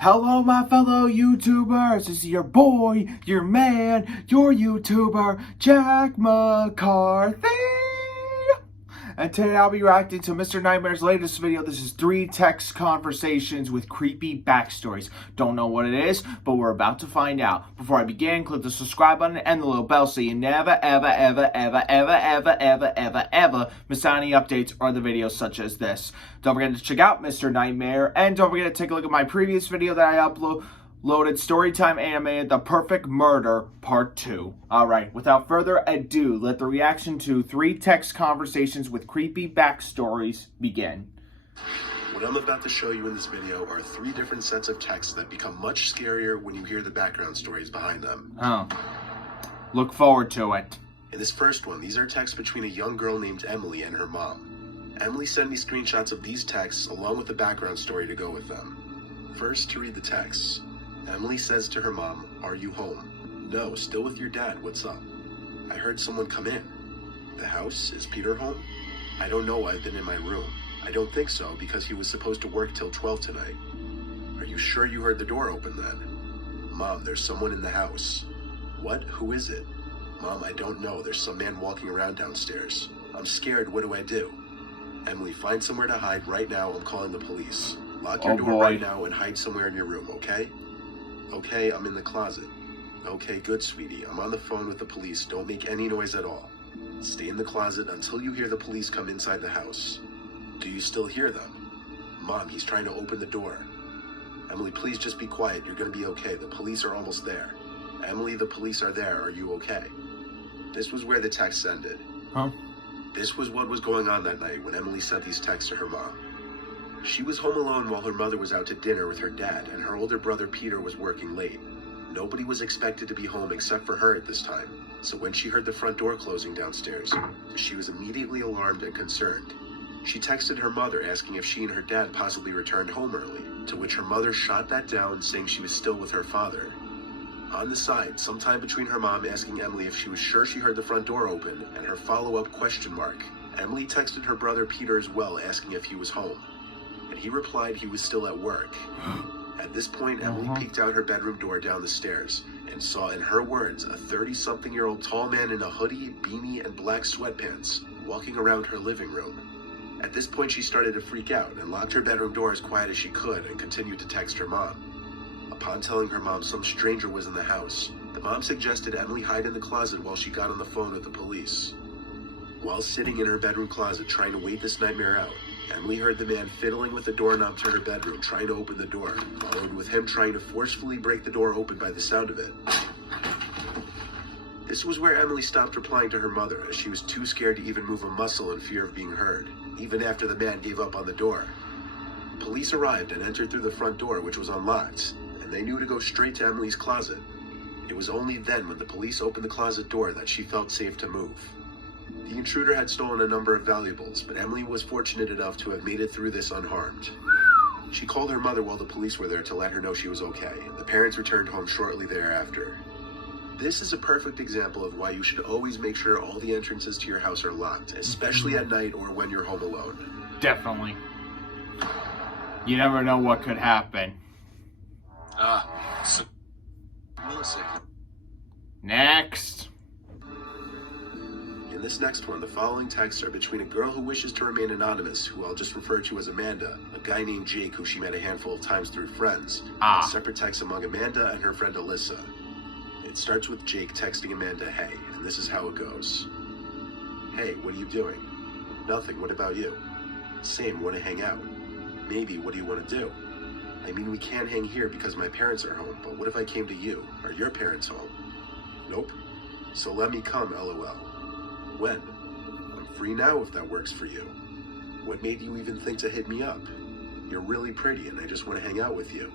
Hello, my fellow YouTubers. This is your boy, your man, your YouTuber, Jack McCarthy. And today I'll be reacting to Mr. Nightmare's latest video. This is 3 text conversations with creepy backstories. Don't know what it is, but we're about to find out. Before I begin, click the subscribe button and the little bell so you never, ever miss out any updates or the videos such as this. Don't forget to check out Mr. Nightmare, and don't forget to take a look at my previous video that I uploaded, Storytime Animated, The Perfect Murder, Part 2. Alright, without further ado, let the reaction to 3 text conversations with creepy backstories begin. What I'm about to show you in this video are 3 different sets of texts that become much scarier when you hear the background stories behind them. Oh. Look forward to it. In this first one, these are texts between a young girl named Emily and her mom. Emily sent me screenshots of these texts along with the background story to go with them. First, to read the texts. Emily says to her mom, "Are you home?" "No, still with your dad. What's up?" "I heard someone come in." "The house? Is Peter home?" "I don't know. I've been in my room." "I don't think so, because he was supposed to work till 12 tonight." "Are you sure you heard the door open then?" "Mom, there's someone in the house." "What? Who is it?" "Mom, I don't know. There's some man walking around downstairs. I'm scared. What do I do?" "Emily, find somewhere to hide right now. I'm calling the police. Lock your door right now and hide somewhere in your room, okay?" "Okay, I'm in the closet." "Okay, good, sweetie. I'm on the phone with the police. Don't make any noise at all. Stay in the closet until you hear the police come inside the house." "Do you still hear them?" "Mom, he's trying to open the door." "Emily, please just be quiet. You're gonna be okay. The police are almost there." "Emily, the police are there. Are you okay?" This was where the texts ended. Huh? This was what was going on that night when Emily sent these texts to her mom. She was home alone while her mother was out to dinner with her dad, and her older brother Peter was working late. Nobody was expected to be home except for her at this time, so when she heard the front door closing downstairs, she was immediately alarmed and concerned. She texted her mother asking if she and her dad possibly returned home early, to which her mother shot that down, saying she was still with her father. On the side, sometime between her mom asking Emily if she was sure she heard the front door open and her follow-up question mark, Emily texted her brother Peter as well asking if he was home, and he replied he was still at work. At this point, Emily peeked out her bedroom door down the stairs and saw, in her words, a 30-something-year-old tall man in a hoodie, beanie, and black sweatpants walking around her living room. At this point, she started to freak out and locked her bedroom door as quiet as she could and continued to text her mom. Upon telling her mom some stranger was in the house, the mom suggested Emily hide in the closet while she got on the phone with the police. While sitting in her bedroom closet trying to wait this nightmare out, Emily heard the man fiddling with the doorknob to her bedroom trying to open the door, followed with him trying to forcefully break the door open by the sound of it. This was where Emily stopped replying to her mother, as she was too scared to even move a muscle in fear of being heard, even after the man gave up on the door. Police arrived and entered through the front door, which was unlocked, and they knew to go straight to Emily's closet. It was only then, when the police opened the closet door, that she felt safe to move. The intruder had stolen a number of valuables, but Emily was fortunate enough to have made it through this unharmed. She called her mother while the police were there to let her know she was okay, and the parents returned home shortly thereafter. This is a perfect example of why you should always make sure all the entrances to your house are locked, especially at night or when you're home alone. Definitely. You never know what could happen. Next. In this next one, the following texts are between a girl who wishes to remain anonymous, who I'll just refer to as Amanda, a guy named Jake who she met a handful of times through friends, and separate texts among Amanda and her friend Alyssa. It starts with Jake texting Amanda, "Hey," and this is how it goes. "Hey, what are you doing?" "Nothing, what about you?" "Same, want to hang out." "Maybe, what do you want to do?" "I mean, we can't hang here because my parents are home, but what if I came to you? Are your parents home?" "Nope." "So let me come, LOL." "When?" "I'm free now if that works for you." "What made you even think to hit me up?" "You're really pretty and I just want to hang out with you."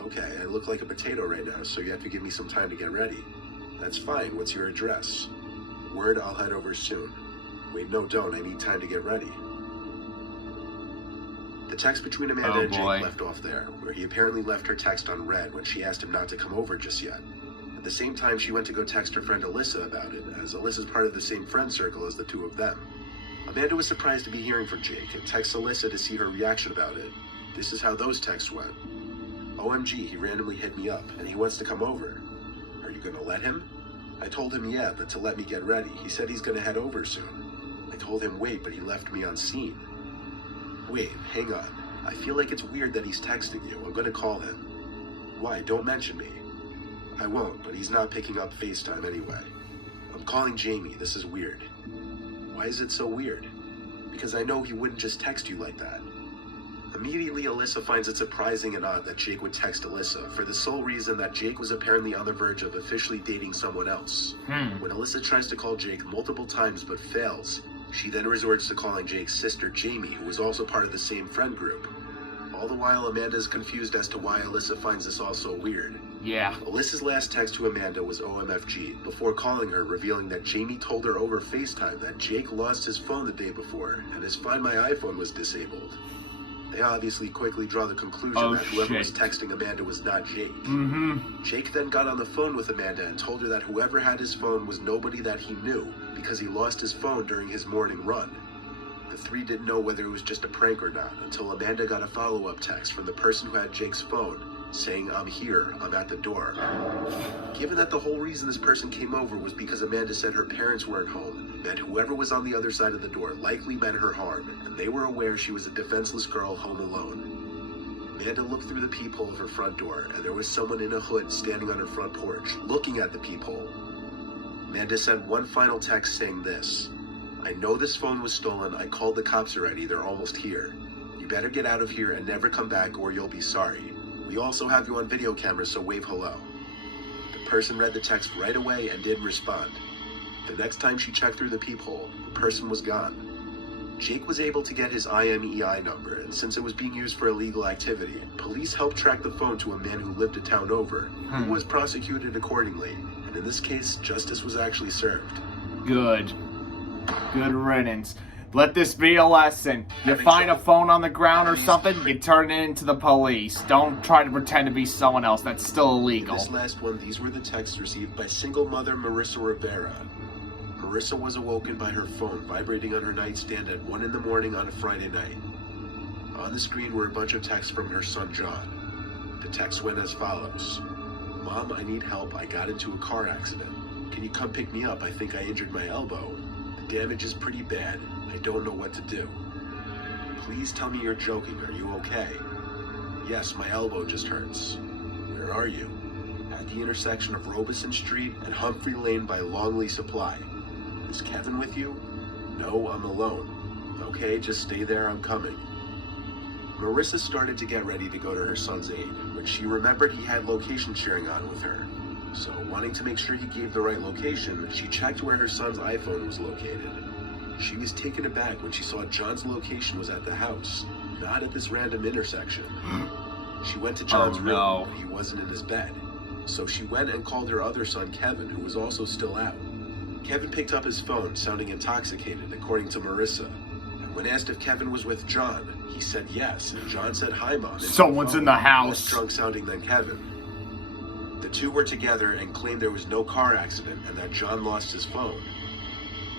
"Okay, I look like a potato right now, so you have to give me some time to get ready." "That's fine, what's your address?" "Word, I'll head over soon." "Wait, no, don't, I need time to get ready." The text between Amanda and Jake left off there, where he apparently left her text unread when she asked him not to come over just yet. At the same time, she went to go text her friend Alyssa about it, as Alyssa's part of the same friend circle as the two of them. Amanda was surprised to be hearing from Jake and texts Alyssa to see her reaction about it. This is how those texts went. OMG, he randomly hit me up, and he wants to come over. Are you gonna let him? I told him yeah, but to let me get ready. He said he's gonna head over soon. I told him wait, but he left me on scene. Wait, hang on. I feel like it's weird that he's texting you. I'm gonna call him. Why? Don't mention me. I won't, but he's not picking up FaceTime anyway. I'm calling Jamie. This is weird. Why is it so weird? Because I know he wouldn't just text you like that. Immediately, Alyssa finds it surprising and odd that Jake would text Alyssa for the sole reason that Jake was apparently on the verge of officially dating someone else. When Alyssa tries to call Jake multiple times but fails, she then resorts to calling Jake's sister Jamie, who is also part of the same friend group. All the while, Amanda is confused as to why Alyssa finds this all so weird. Yeah. Alyssa's last text to Amanda was OMFG, before calling her, revealing that Jamie told her over FaceTime that Jake lost his phone the day before, and his Find My iPhone was disabled. They obviously quickly draw the conclusion that whoever was texting Amanda was not Jake. Jake then got on the phone with Amanda and told her that whoever had his phone was nobody that he knew, because he lost his phone during his morning run. The three didn't know whether it was just a prank or not, until Amanda got a follow-up text from the person who had Jake's phone, saying, "I'm here, I'm at the door." Given that the whole reason this person came over was because Amanda said her parents weren't home, that whoever was on the other side of the door likely meant her harm, and they were aware she was a defenseless girl home alone. Amanda looked through the peephole of her front door, and there was someone in a hood standing on her front porch, looking at the peephole. Amanda sent one final text saying this: "I know this phone was stolen. I called the cops already. They're almost here. You better get out of here and never come back or you'll be sorry. We also have you on video camera, so wave hello." The person read the text right away and didn't respond. The next time she checked through the peephole, the person was gone. Jake was able to get his IMEI number, and since it was being used for illegal activity, police helped track the phone to a man who lived a town over, who was prosecuted accordingly, and in this case, justice was actually served. Good. Good riddance. Let this be a lesson. You find a phone on the ground or something, you turn it into the police. Don't try to pretend to be someone else. That's still illegal. In this last one, these were the texts received by single mother Marissa Rivera. Marissa was awoken by her phone vibrating on her nightstand at 1 in the morning on a Friday night. On the screen were a bunch of texts from her son John. The text went as follows: "Mom, I need help. I got into a car accident. Can you come pick me up? I think I injured my elbow. The damage is pretty bad. I don't know what to do. Please tell me you're joking. Are you okay? Yes, my elbow just hurts. Where are you? At the intersection of Robeson Street and Humphrey Lane by Longley Supply. Is Kevin with you? No, I'm alone. Okay, just stay there, I'm coming." Marissa started to get ready to go to her son's aid, when she remembered he had location sharing on with her. So, wanting to make sure he gave the right location, she checked where her son's iPhone was located. She was taken aback when she saw John's location was at the house, not at this random intersection. She went to John's room, but he wasn't in his bed. So she went and called her other son, Kevin, who was also still out. Kevin picked up his phone, sounding intoxicated, according to Marissa. And when asked if Kevin was with John, he said yes, and John said, "Hi, Mom." Someone's in the house. Less drunk sounding than Kevin. The two were together and claimed there was no car accident and that John lost his phone.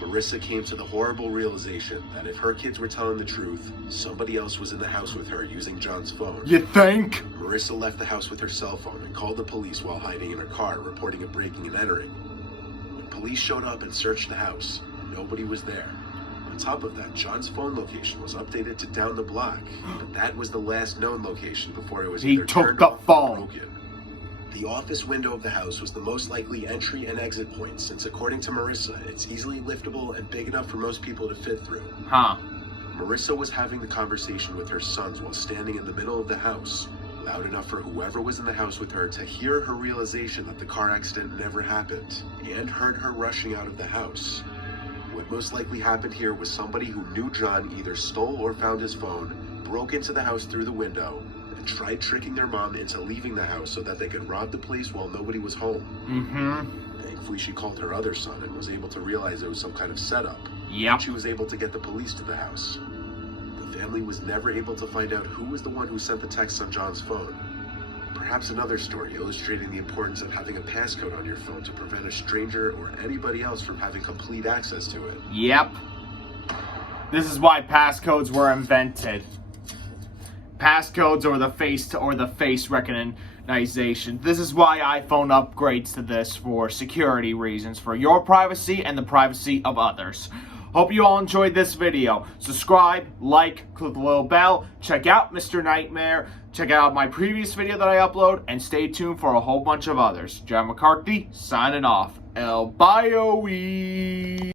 Marissa came to the horrible realization that if her kids were telling the truth, somebody else was in the house with her using John's phone. You think? Marissa left the house with her cell phone and called the police while hiding in her car, reporting a breaking and entering. When police showed up and searched the house, nobody was there. On top of that, John's phone location was updated to down the block, but that was the last known location before it was either turned off or broken. The office window of the house was the most likely entry and exit point, since according to Marissa, it's easily liftable and big enough for most people to fit through. Marissa was having the conversation with her sons while standing in the middle of the house, loud enough for whoever was in the house with her to hear her realization that the car accident never happened, and heard her rushing out of the house. What most likely happened here was somebody who knew John either stole or found his phone, broke into the house through the window, and tried tricking their mom into leaving the house so that they could rob the place while nobody was home. Thankfully, she called her other son and was able to realize it was some kind of setup. She was able to get the police to the house. The family was never able to find out who was the one who sent the text on John's phone. Perhaps another story illustrating the importance of having a passcode on your phone to prevent a stranger or anybody else from having complete access to it. Yep. This is why passcodes were invented. passcodes or the face recognition. This is why iPhone upgrades to this, for security reasons, for your privacy and the privacy of others. Hope you all enjoyed this video. Subscribe, like, click the little bell, check out Mr. Nightmare, check out my previous video that I upload, and stay tuned for a whole bunch of others. Jack McCarthy, signing off. El Bye-o-wee.